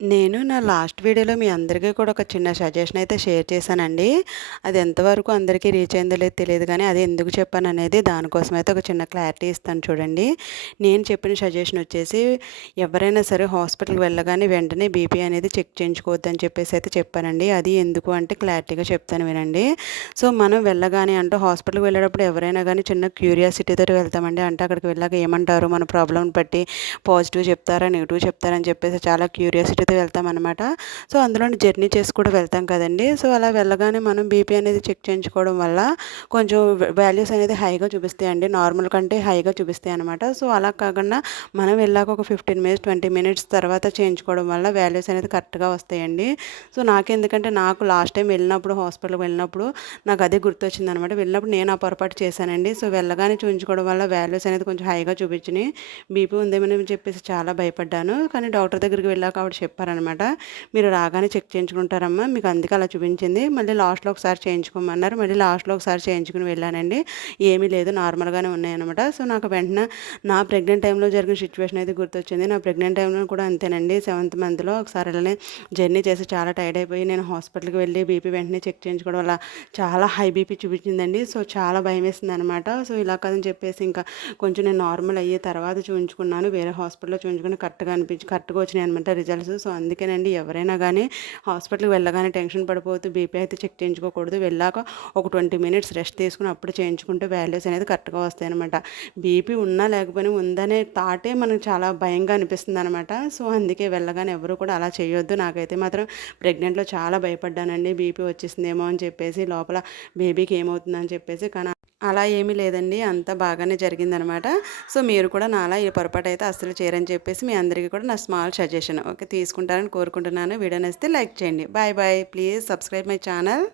నేను నా లాస్ట్ వీడియోలో మీ అందరికీ కూడా ఒక చిన్న సజెషన్ అయితే షేర్ చేశానండి. అది ఎంతవరకు అందరికీ రీచ్ అయిందో లేదో తెలియదు కానీ, అది ఎందుకు చెప్పాననేది దానికోసం అయితే ఒక చిన్న క్లారిటీ ఇస్తాను చూడండి. నేను చెప్పిన సజెషన్ వచ్చేసి, ఎవరైనా సరే హాస్పిటల్‌కి వెళ్ళగానే వెంటనే బీపీ అనేది చెక్ చేయించుకోవద్దని చెప్పేసి అయితే చెప్పానండి. అది ఎందుకు అంటే క్లారిటీగా చెప్తాను వినండి. సో, మనం వెళ్ళగానే అంటే హాస్పిటల్‌కి వెళ్ళేటప్పుడు ఎవరైనా కానీ చిన్న క్యూరియాసిటీ తోటి వెళ్తామండి. అంటే అక్కడికి వెళ్ళాక ఏమంటారు, మన ప్రాబ్లమ్‌ని బట్టి పాజిటివ్ చెప్తారా, నెగెటివ్ చెప్తారా అని చెప్పేసి చాలా క్యూరియాసిటీతో వెళ్తామనమాట. సో, అందులోని జర్నీ చేసి కూడా వెళ్తాం కదండీ! సో, అలా వెళ్ళగానే మనం బీపీ అనేది చెక్ చేయించుకోవడం వల్ల కొంచెం వాల్యూస్ అనేది హైగా చూపిస్తాయండి. నార్మల్ కంటే హైగా చూపిస్తాయనమాట. సో, అలా కాకుండా మనం వెళ్ళాక ఒక 15 మినిట్స్, 20 మినిట్స్ తర్వాత చేయించుకోవడం వల్ల వాల్యూస్ అనేది కరెక్ట్‌గా వస్తాయండి. సో, నాకెందుకంటే నాకు లాస్ట్ టైం వెళ్ళినప్పుడు హాస్పిటల్‌కి వెళ్ళినప్పుడు నాకు అదే గుర్తొచ్చిందనమాట. వెళ్ళినప్పుడు నేను ఆ పొరపాటు చేశానండి. సో, వెళ్ళగానే చూయించుకోవడం వల్ల వాల్యూస్ అనేది కొంచెం హైగా చూపించినియి. బీపీ ఉందేమోనని చెప్పేసి చాలా భయపడ్డాను. కానీ డాక్టర్ దగ్గరికి వెళ్ళాక ఆవిడ చెప్పారనమాట. "మీరు రాగానే చెక్ చేయించుకుంటారమ్మా. మీకు అందుకే అలా చూపించింది. మళ్ళీ లాస్ట్‌లో ఒకసారి చేయించుకోమన్నారు. మళ్ళీ లాస్ట్‌లో ఒకసారి చేయించుకొని వెళ్ళానండి. ఏమీ లేదు, నార్మల్‌గానే ఉన్నాయనమాట." సో, నాకు వెంటనే నా ప్రెగ్నెంట్ టైంలో జరిగిన సిట్యుయేషన్ అయితే గుర్తొచ్చింది. నా ప్రెగ్నెంట్ టైంలో కూడా అంతేనండి. 7th మంత్‌లో ఒకసారి ఇలానే జర్నీ చేసి చాలా టైర్డ్ అయిపోయి నేను హాస్పిటల్‌కి వెళ్ళి బీపీ వెంటనే చెక్ చేయించుకోవడం వల్ల చాలా హై బీపీ చూపించిందండి. సో, చాలా భయమేసిందనమాట. సో, ఇలా కాదని చెప్పేసి ఇంకా కొంచెం నేను నార్మల్ అయ్యే తర్వాత చూయించుకున్నాను. వేరే హాస్పిటల్‌లో చూయించుకుని కరెక్ట్‌గా వచ్చినాయనమాట రిజల్ట్స్. సో, అందుకేనండి ఎవరైనా గానీ హాస్పిటల్‌కి వెళ్ళగానే టెన్షన్ పడిపోతూ బీపీ అయితే చెక్ చేయించుకోకూడదు. వెళ్ళాక ఒక 20 మినిట్స్ రెస్ట్ తీసుకొని అప్పుడు చేయించుకుంటే వాల్యూస్ అనేది కరెక్ట్‌గా వస్తాయనమాట. బీపీ ఉన్నా లేకపోయినా ఉందనే థాటే మనకు చాలా భయంగా అనిపిస్తుందనమాట. సో, అందుకే వెళ్ళగానే ఎవరు కూడా అలా చేయొద్దు. నాకైతే మాత్రం ప్రెగ్నెంట్‌లో చాలా భయపడ్డానండి. బీపీ వచ్చేసిందేమో అని చెప్పేసి, లోపల బేబీకి ఏమవుతుందని చెప్పేసి. కానీ అలా ఏమీ లేదండి. అంతా బాగానే జరిగిందనమాట. సో, మీరు కూడా నాలా ఈ పొరపాటైతే అస్సలు చేయరని చెప్పేసి మీ అందరికీ కూడా నా స్మాల్ సజెషన్. ఓకే, తీసుకుంటారని కోరుకుంటున్నాను. వీడియో నచ్చితే లైక్ చేయండి. Bye bye. Please subscribe my channel.